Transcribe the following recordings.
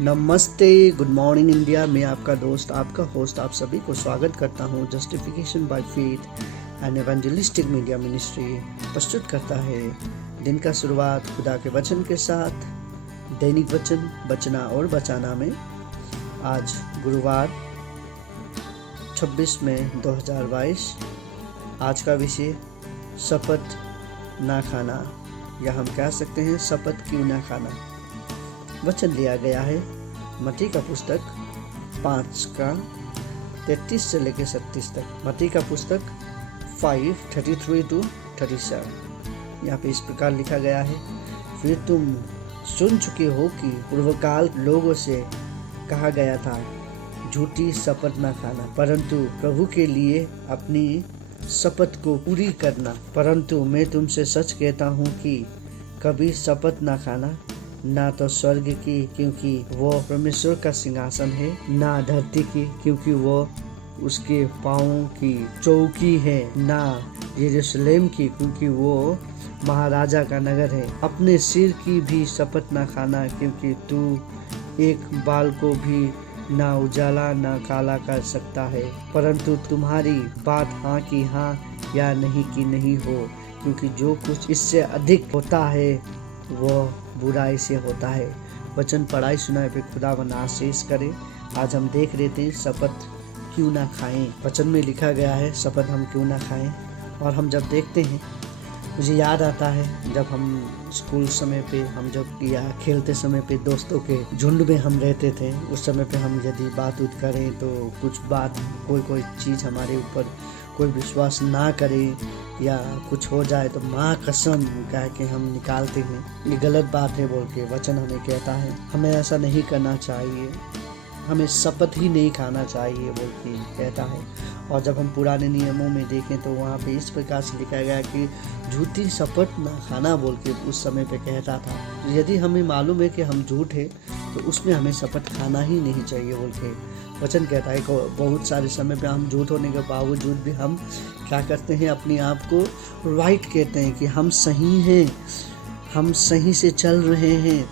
नमस्ते, good morning India. मैं आपका दोस्त, आपका होस्ट, आप सभी को स्वागत करता हूं। Justification by faith and evangelistic media ministry प्रस्तुत करता है दिन का शुरुआत खुदा के वचन के साथ। दैनिक वचन बचना और बचाना में आज गुरुवार 26 मई 2022। आज का विषय शपथ ना खाना, या हम कह सकते हैं शपथ क्यों ना खाना। वचन लिया गया है मत्ती का पुस्तक 5 का 33 से लेकर 37 तक। मत्ती का पुस्तक 5:33 to 37। यहाँ पे इस प्रकार लिखा गया है, फिर तुम सुन चुके हो कि पूर्वकाल लोगों से कहा गया था, झूठी शपथ न खाना, परंतु प्रभु के लिए अपनी शपथ को पूरी करना। परंतु मैं तुमसे सच कहता हूँ कि कभी शपथ न खाना, ना तो स्वर्ग की, क्योंकि वो परमेश्वर का सिंहासन है, ना धरती की, क्योंकि वो उसके पाँवों की चौकी है, ना यरूशलेम की, क्योंकि वो महाराजा का नगर है। अपने सिर की भी शपथ ना खाना, क्योंकि तू एक बाल को भी ना उजाला ना काला कर सकता है। परंतु तुम्हारी बात हाँ की हाँ या नहीं की नहीं हो, क्योंकि जो कुछ इससे अधिक होता है वो बुराई से होता है। वचन पढ़ाई सुनाई पे खुदा आशीष करे। आज हम देख रहे थे शपथ क्यों ना खाएं। वचन में लिखा गया है शपथ हम क्यों ना खाएं। और हम जब देखते हैं, मुझे याद आता है जब हम स्कूल समय पे हम जब या खेलते समय पे दोस्तों के झुंड में हम रहते थे, उस समय पे हम यदि बात उत करें तो कुछ बात कोई चीज़ हमारे ऊपर कोई विश्वास ना करे या कुछ हो जाए तो माँ कसम कह के हम निकालते हैं। ये गलत बात है बोल के वचन हमें कहता है, हमें ऐसा नहीं करना चाहिए, हमें शपथ ही नहीं खाना चाहिए बोल के कहता है। और जब हम पुराने नियमों में देखें तो वहाँ पे इस प्रकार से लिखा गया कि झूठी शपथ ना खाना बोल के उस समय पे कहता था। तो यदि हमें मालूम है कि हम झूठ है तो उसमें हमें शपथ खाना ही नहीं चाहिए बोल के वचन कहता है। बहुत सारे समय पे हम झूठ होने के बावजूद भी हम क्या करते हैं, अपने आप को राइट कहते हैं कि हम सही हैं, हम सही से चल रहे हैं,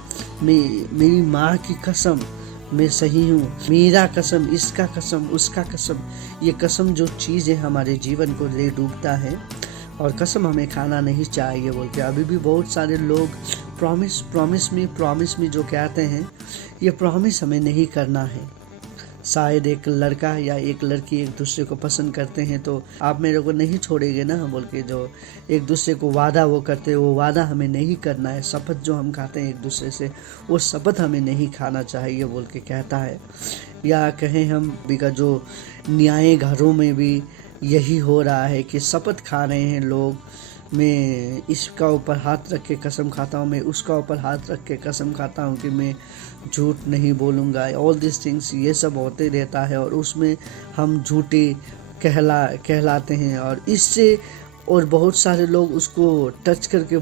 मेरी माँ की कसम मैं सही हूँ, मेरा कसम, इसका कसम, उसका कसम। ये कसम जो चीज़ है हमारे जीवन को ले डूबता है और कसम हमें खाना नहीं चाहिए बोलते। अभी भी बहुत सारे लोग प्रॉमिस में जो कहते हैं, ये प्रॉमिस हमें नहीं करना है। शायद एक लड़का या एक लड़की एक दूसरे को पसंद करते हैं तो आप मेरे को नहीं छोड़ेंगे ना बोल के जो एक दूसरे को वादा वो करते हैं, वो वादा हमें नहीं करना है। शपथ जो हम खाते हैं एक दूसरे से, वो शपथ हमें नहीं खाना चाहिए बोल के कहता है। या कहें हम अभी का जो न्याय घरों में भी यही हो रहा है कि शपथ खा रहे हैं लोग, मैं इसका ऊपर हाथ रख के कसम खाता हूँ, मैं उसका ऊपर हाथ रख के कसम खाता हूँ कि मैं झूठ नहीं बोलूँगा। ऑल दिस थिंग्स ये सब होते रहता है और उसमें हम झूठे कहलाते हैं। और इससे और बहुत सारे लोग उसको टच करके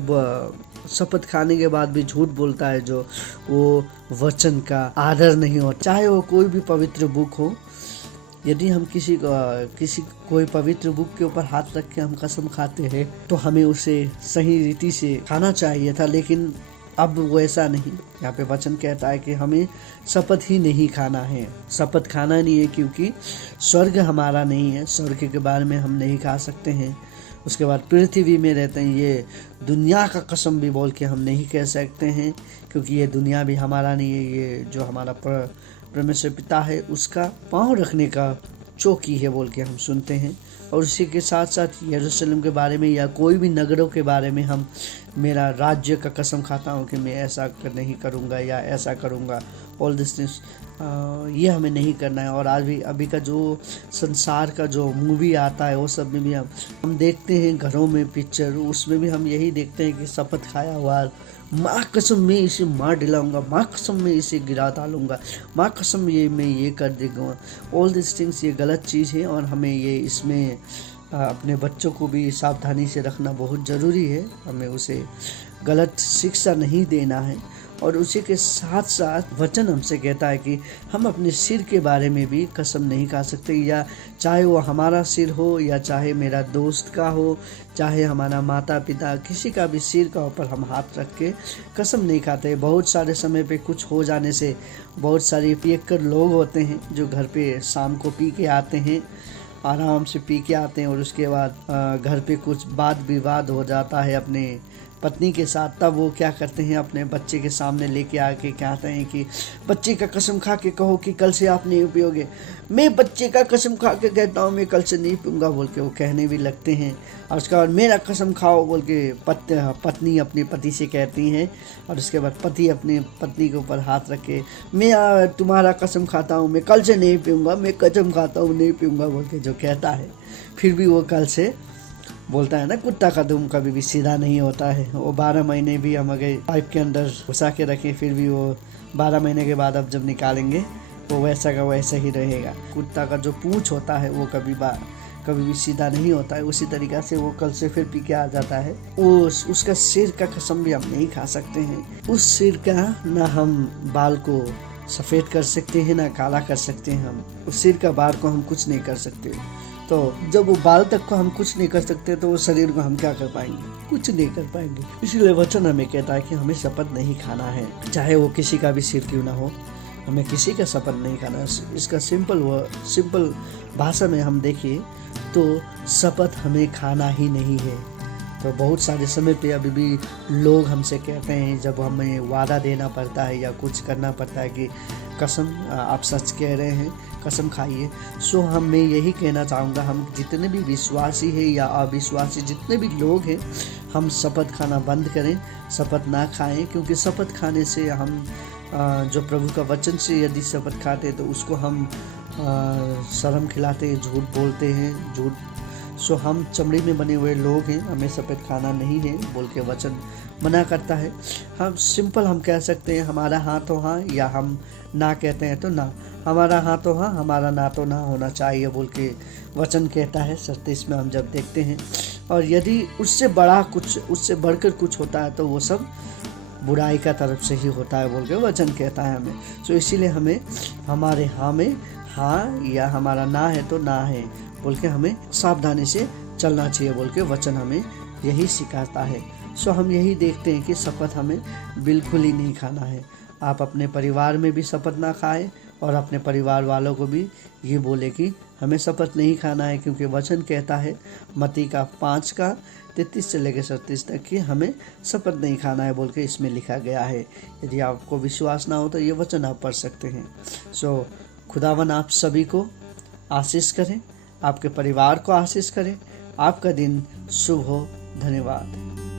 शपथ खाने के बाद भी झूठ बोलता है, जो वो वचन का आदर नहीं होता। चाहे वो कोई भी पवित्र बुक हो, यदि हम किसी कोई पवित्र बुक के ऊपर हाथ रख के हम कसम खाते हैं तो हमें उसे सही रीति से खाना चाहिए था, लेकिन अब वो ऐसा नहीं। यहाँ पे वचन कहता है कि हमें शपथ ही नहीं खाना है, शपथ खाना नहीं है, क्योंकि स्वर्ग हमारा नहीं है, स्वर्ग के बारे में हम नहीं खा सकते हैं। उसके बाद पृथ्वी में रहते हैं, ये दुनिया का कसम भी बोल के हम नहीं कह सकते हैं, क्योंकि ये दुनिया भी हमारा नहीं है। ये जो हमारा परमेश्वर पिता है उसका पाँव रखने का चौकी है बोल के हम सुनते हैं। और उसी के साथ साथ यरूशलेम के बारे में या कोई भी नगरों के बारे में हम मेरा राज्य का कसम खाता हूँ कि मैं ऐसा नहीं करूँगा या ऐसा करूँगा। ऑल दिस थिंग्स ये हमें नहीं करना है। और आज भी अभी का जो संसार का जो मूवी आता है वो सब में भी हम देखते हैं, घरों में पिक्चर, उसमें भी हम यही देखते हैं कि शपथ खाया हुआ, माँ कसम मैं इसे मार दिलाऊंगा, माँ कसम मैं इसे गिरा डालूंगा, माँ कसम मैं ये कर देगा। ऑल दिस थिंग्स ये गलत चीज़ है और हमें ये इसमें अपने बच्चों को भी सावधानी से रखना बहुत ज़रूरी है। हमें उसे गलत शिक्षा नहीं देना है। और उसी के साथ साथ वचन हमसे कहता है कि हम अपने सिर के बारे में भी कसम नहीं खा सकते, या चाहे वो हमारा सिर हो या चाहे मेरा दोस्त का हो, चाहे हमारा माता पिता, किसी का भी सिर का ऊपर हम हाथ रख के कसम नहीं खाते। बहुत सारे समय पे कुछ हो जाने से बहुत सारे पियक्कर लोग होते हैं जो घर पे शाम को पी के आते हैं, आराम से पी के आते हैं, और उसके बाद घर पे कुछ वाद विवाद हो जाता है अपने पत्नी के साथ। तब वो क्या करते हैं, अपने बच्चे के सामने लेके आके कहते हैं कि बच्चे का कसम खा के कहो कि कल से आप नहीं पियोगे। मैं बच्चे का कसम खा के कहता हूँ मैं कल से नहीं पीऊँगा बोल के वो कहने भी लगते हैं। और उसके बाद मेरा कसम खाओ बोल के पत्नी अपने पति से कहती हैं, और उसके बाद पति अपने पत्नी के ऊपर हाथ रख के मैं तुम्हारा कसम खाता हूँ मैं कल से नहीं पीऊँगा, मैं कसम खाता हूँ नहीं पीऊँगा बोल के जो कहता है, फिर भी वो कल से बोलता है ना, कुत्ता का दुम कभी भी सीधा नहीं होता है। वो 12 महीने भी हम अगर पाइप के अंदर घुसा के रखें फिर भी वो 12 महीने के बाद अब जब निकालेंगे वो वैसा का वैसा ही रहेगा। कुत्ता का जो पूंछ होता है वो कभी भी सीधा नहीं होता है। उसी तरीक़ा से वो कल से फिर पी के आ जाता है। उसका सिर का कसम भी हम नहीं खा सकते हैं। उस सिर का ना हम बाल को सफ़ेद कर सकते हैं ना काला कर सकते हैं। हम उस सिर का बाल को हम कुछ नहीं कर सकते। तो जब वो बाल तक को हम कुछ नहीं कर सकते तो वो शरीर को हम क्या कर पाएंगे, कुछ नहीं कर पाएंगे। इसीलिए वचन हमें कहता है कि हमें शपथ नहीं खाना है, चाहे वो किसी का भी सिर क्यों ना हो, हमें किसी का शपथ नहीं खाना। इसका सिंपल भाषा में हम देखिए तो शपथ हमें खाना ही नहीं है। तो बहुत सारे समय पे अभी भी लोग हमसे कहते हैं, जब हमें वादा देना पड़ता है या कुछ करना पड़ता है कि कसम आप सच कह रहे हैं, कसम खाइए। सो मैं यही कहना चाहूँगा, हम जितने भी विश्वासी हैं या अविश्वासी जितने भी लोग हैं, हम शपथ खाना बंद करें, शपथ ना खाएं। क्योंकि शपथ खाने से हम जो प्रभु का वचन से यदि शपथ खाते हैं तो उसको हम शर्म खिलाते हैं, झूठ बोलते हैं, सो हम चमड़ी में बने हुए लोग हैं, हमें शपथ खाना नहीं है बोल के वचन मना करता है। हम कह सकते हैं हमारा हाँ तो हाँ, या हम ना कहते हैं तो ना। हमारा हाँ तो हाँ, हमारा ना तो ना होना चाहिए बोल के वचन कहता है 37 में हम जब देखते हैं। और यदि उससे बढ़कर कुछ होता है तो वो सब बुराई का तरफ से ही होता है बोल के वचन कहता है हमें। सो इसीलिए हमें हमारे हाँ में हाँ या हमारा ना है तो ना है बोल के हमें सावधानी से चलना चाहिए बोल के वचन हमें यही सिखाता है। सो हम यही देखते हैं कि शपथ हमें बिल्कुल ही नहीं खाना है। आप अपने परिवार में भी शपथ ना खाएं और अपने परिवार वालों को भी ये बोले कि हमें शपथ नहीं खाना है, क्योंकि वचन कहता है मत्ती का 5 का 33 से लेकर 37 तक कि हमें शपथ नहीं खाना है बोल के इसमें लिखा गया है। यदि आपको विश्वास ना हो तो ये वचन आप पढ़ सकते हैं। सो खुदावन आप सभी को आशीष करें, आपके परिवार को आशीष करें। आपका दिन शुभ हो। धन्यवाद।